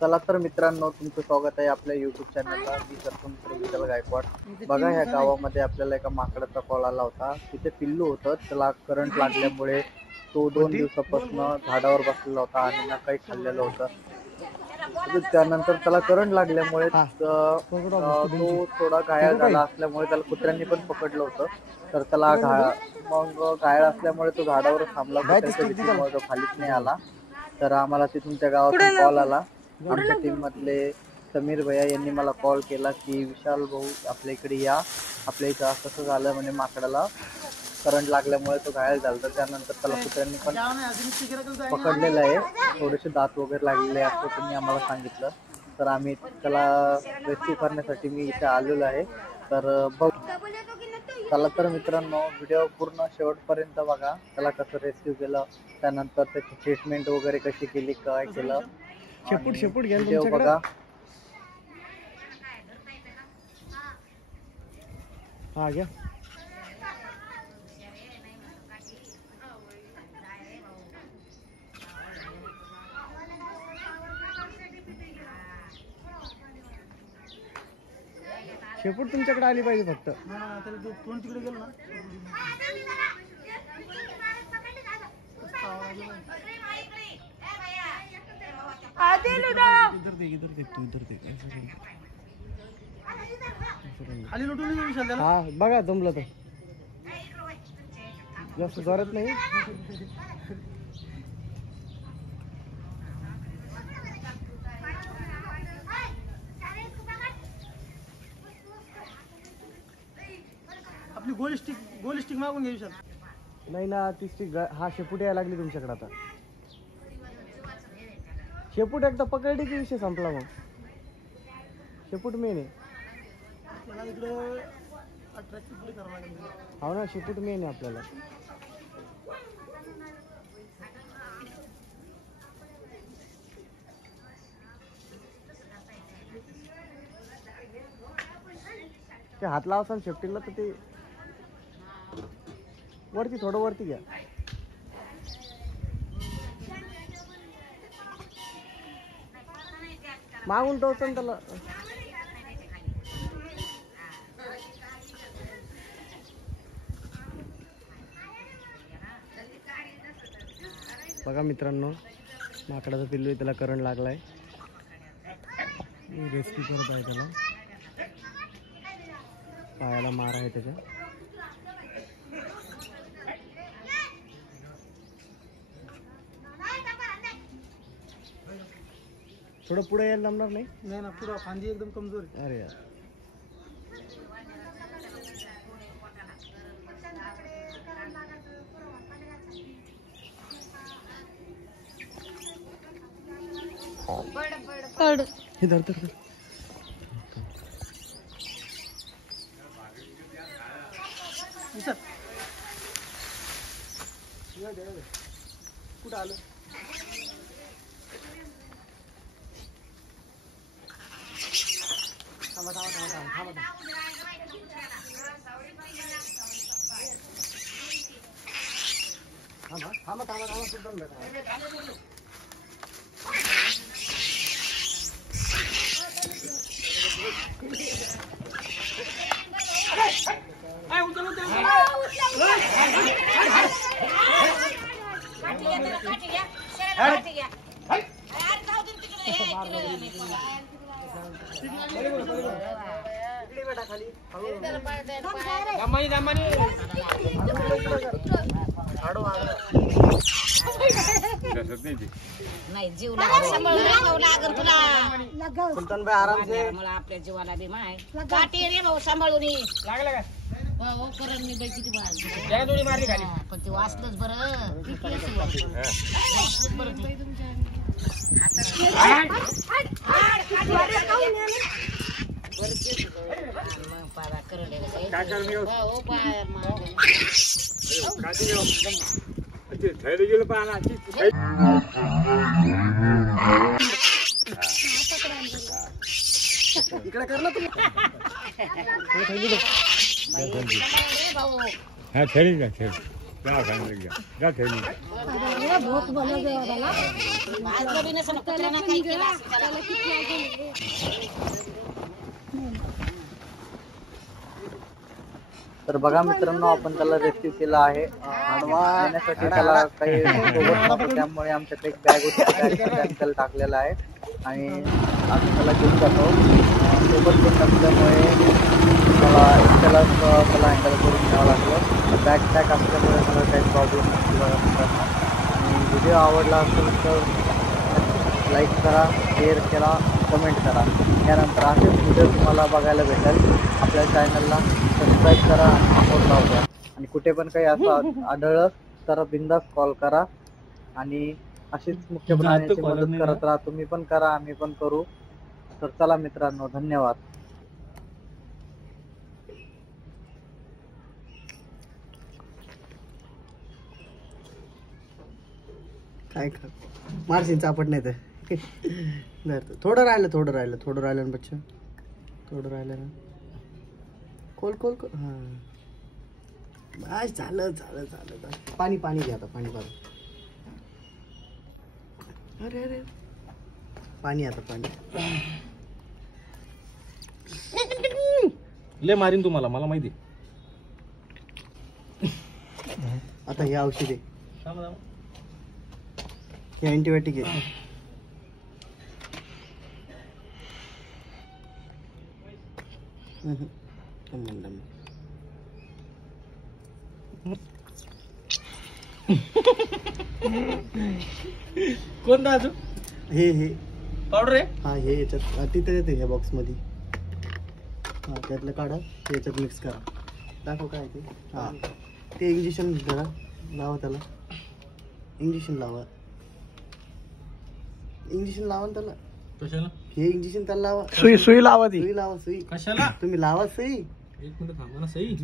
चला तर मित्रांनो, तुमचं स्वागत आहे आपल्या YouTube चॅनलला. मी सरपंच विठ्ठल गायकवाड. बघा, ह्या गावामध्ये आपल्याला एका माकडाचा कॉल आला होता. तिथे पिल्लू होतं, त्याला करंट लागल्यामुळे तो 2 दिवसापासून झाडावर बसलेला होता आणि ना काही खाल्लेलं होतं. त्यानंतर त्याला करंट लागल्यामुळे तो थोडा घायाळ झाला असल्यामुळे त्याला कुत्र्यांनी पण पकडलं होतं. तर त्याला मग घायाळ असल्यामुळे तो झाडावर थांबला, कुत्र्याच्या भीतीमुळे तो खालीच नाही आला. तर आम्हाला तिथून त्या गावातून कॉल आला. आमच्या टीम मधले समीर भैया यांनी मला कॉल केला की विशाल भाऊ आपल्या इकडे या, आपल्या इथं असं झालं म्हणजे माकडाला करंट लागल्यामुळे तो घायल झाला. तर त्यानंतर त्याला कुत्र्यांनी पण पकडलेलं आहे, थोडेसे दात वगैरे लागलेले असं त्यांनी आम्हाला सांगितलं. तर आम्ही त्याला रेस्क्यू करण्यासाठी मी इथे आलेलो आहे. तर बघ, चला तर मित्रांनो, व्हिडिओ पूर्ण शेवटपर्यंत बघा. त्याला कसं रेस्क्यू केलं, त्यानंतर त्याची ट्रीटमेंट वगैरे कशी केली, काय केलं, शेपूट घ्या व्हिडिओ बघा. हा घ्या. शेपूट तुमच्याकडे आली पाहिजे फक्त. तिकडे गेलो ना. हा बघा, जमलं तर जास्त जोरात नाही. आपली गोल स्टिक मागून घ्यावी. नाही ना, ती स्टिक. हा, शेपूट यायला लागली तुमच्याकडे आता. शेपूट एकदा पकडली की विषय संपला. मग शेपूट मेन आहे. हो ना, शेपूट मेन आहे आपल्याला. ते हात लावसान शेपटीला तर ते वरती, थोडं वरती घ्या. मागून टोचन त्याला. बघा मित्रांनो, माकडाचा पिल्लू आहे, त्याला करंट लागलाय. रेस्क्यू करत आहे त्याला. पायाला मार आहे त्याच्या. थोडं पुढे यायला जमणार नाही. नाही ना, पुढं फांदी एकदम कमजोर आहे. अरे यार, हे धर धर धर. कुठं आलं? थांबा थांबा थांबा थांबा थांबा थांबा थांबा थांबा सुद्धा. नाही, जीव सांभाळून लागल तुला. सुलतानबाई आराम से. मला आपल्या जीवाला बी माय काठी रे भाऊ, सांभाळून लागलं का. हो, करण मी बाई किती मारली खाली. पण ते वाचलंच बरं. वाचलंच बरं ते. मग पाया करले हो, पाया इकडे कर ना तुम्ही. हाँ खेलेगा खेल भाजलं बी नसेल, कुत्र्यानं काही केलं असेल त्याला. तर बघा मित्रांनो, आपण त्याला रेस्क्यू केला आहे. आणण्यासाठी त्याला काही सोबत नव्हतं, त्यामुळे आमच्याकडे एक बॅग होती, बॅगमध्ये आम्ही त्याला टाकलेला आहे आणि आम्ही त्याला घेऊन जातो. सोबत घेऊन टाकल्यामुळे त्याला हँडल करून न्यावं लागलं. बॅग पॅक असल्यामुळे मला काही प्रॉब्लेम नाही बघा मित्रांनो. आणि व्हिडिओ आवडला असेल तर लाईक करा, शेअर करा, कमेंट करा. त्यानंतर असेच व्हिडिओ तुम्हाला बघायला भेटेल. आपल्या चॅनलला सबस्क्राईब करा आणि सपोर्ट लावू द्या. आणि कुठे पण काही असं आढळलं तर बिंदास कॉल करा. आणि अशीच मुख्य प्राण्याची मदत करत राहा. तुम्ही पण करा, आम्ही पण करू. तर चला मित्रांनो, धन्यवाद. काय कर मारशील चापट नाही तर थोडं राहिलं बच्चा, थोडं राहिलं ना. खोल हां बस, झालं. पाणी घे आता, पाणी. अरे पाणी ले मारीन तुम्हाला, मला माहिती. आता हे औषध आहे, हे अँटीबायोटिक आहे. कोणता अजून हे पावडर आहे? हा, हे याच्यात तिथे येते ह्या बॉक्स मध्ये. हा, त्यातलं काढा, याच्यात मिक्स करा. दाखव काय ते. हा, ते इंजेक्शन करा, लावा त्याला. इंजेक्शन लावा ना त्याला. कशाला? हे इंजेक्शन त्याला लावा. सुई लावा ती. सुई लावा, सुई. कशाला? तुम्ही लावा सुई. एक मिनिट थांबा ना. सही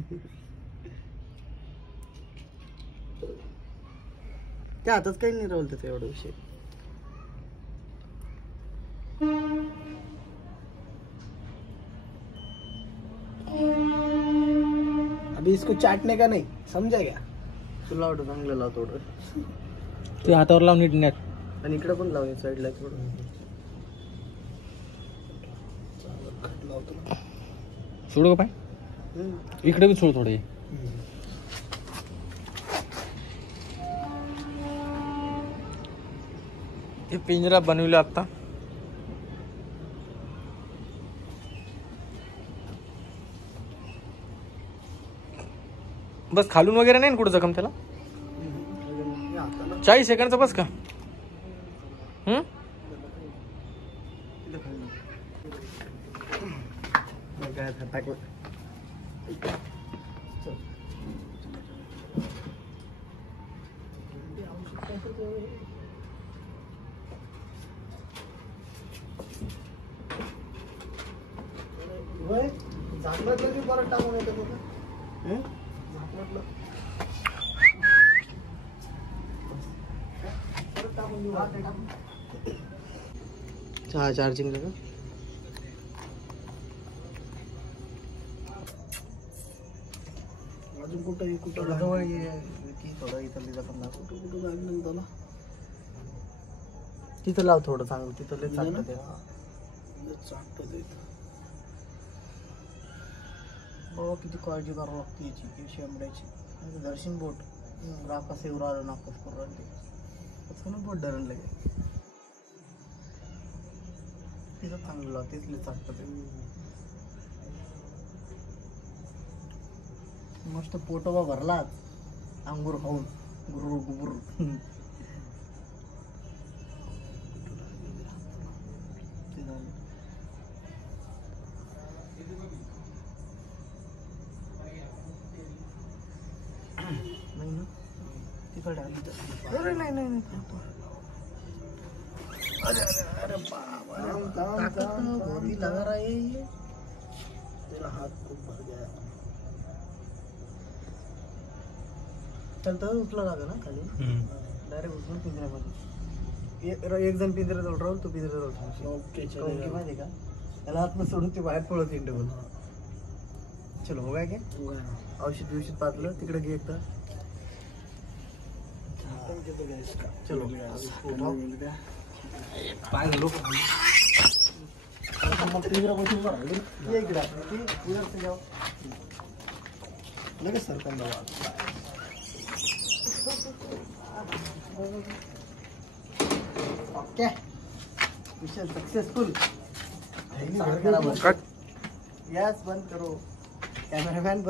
त्या हातात काही नाही राहिलं त्याचा एवढा विषय. अभी इसको चाटने का नहीं, समझा क्या? तुला वाटतं चांगलं लाव थोडं. ते हातावर लावून नीट नेट. आणि इकडे पण लाव, साईडला थोडं. सोडू का पाय? इकडे बी सोड थोडे. हे पिंजरा बनवलं आता. बस खालून वगैरे नाही कुठं जखम त्याला? 40 सेकंडचा बस का? झाकणातलं बी परत टाकून येतं बघा. झाकणातलं परत टाकून देऊ. हा, चार्जिंग लगा. अजून कुठं जवळ की थोडं इथं जखम दाखव. कुठं लागलं त्याला? तिथं लाव थोडं चांगलं. तिथं लय चांगलं ते. चांगलं ते. बाबा किती काळजी करावं लागते याची, शेंबड्याची. दर्शन बोट राकास येऊन आलं, नाकास करून राहिले. कसं ना बोट धरण लगे तिथं चांगलं लाव. तेच लय चांगलं ते. मस्त पोटोबा भरला अंगूर खाऊन, गुरु गुबुर. नाही ना तिकडे आली तर. अरे नाही. अरे बाबा, गोदी लगा रहा है ये. तेरा हाथ खूप भर गया. चलता उचला लागा ना खाली. डायरेक्ट उचलून पिंजऱ्यामध्ये. एक जण पिंजऱ्याजवळ राहून, तो पिंजऱ्याजवळ थांबशील. ओके, माहिती का? त्याला आतनं सोडून ते बाहेर पळत येईल डबल. चलो हो काय औषध पाजलं तिकडे घे एकदा. चलो उठाओ. पाय झालो मग पिंजरा बसून बघा. ये इकडे आपण. ती उधर से जाओ. लगेच सरकन जाऊ. Okay mission successful. Cut gas बंद करो. कॅमेरामॅन बंद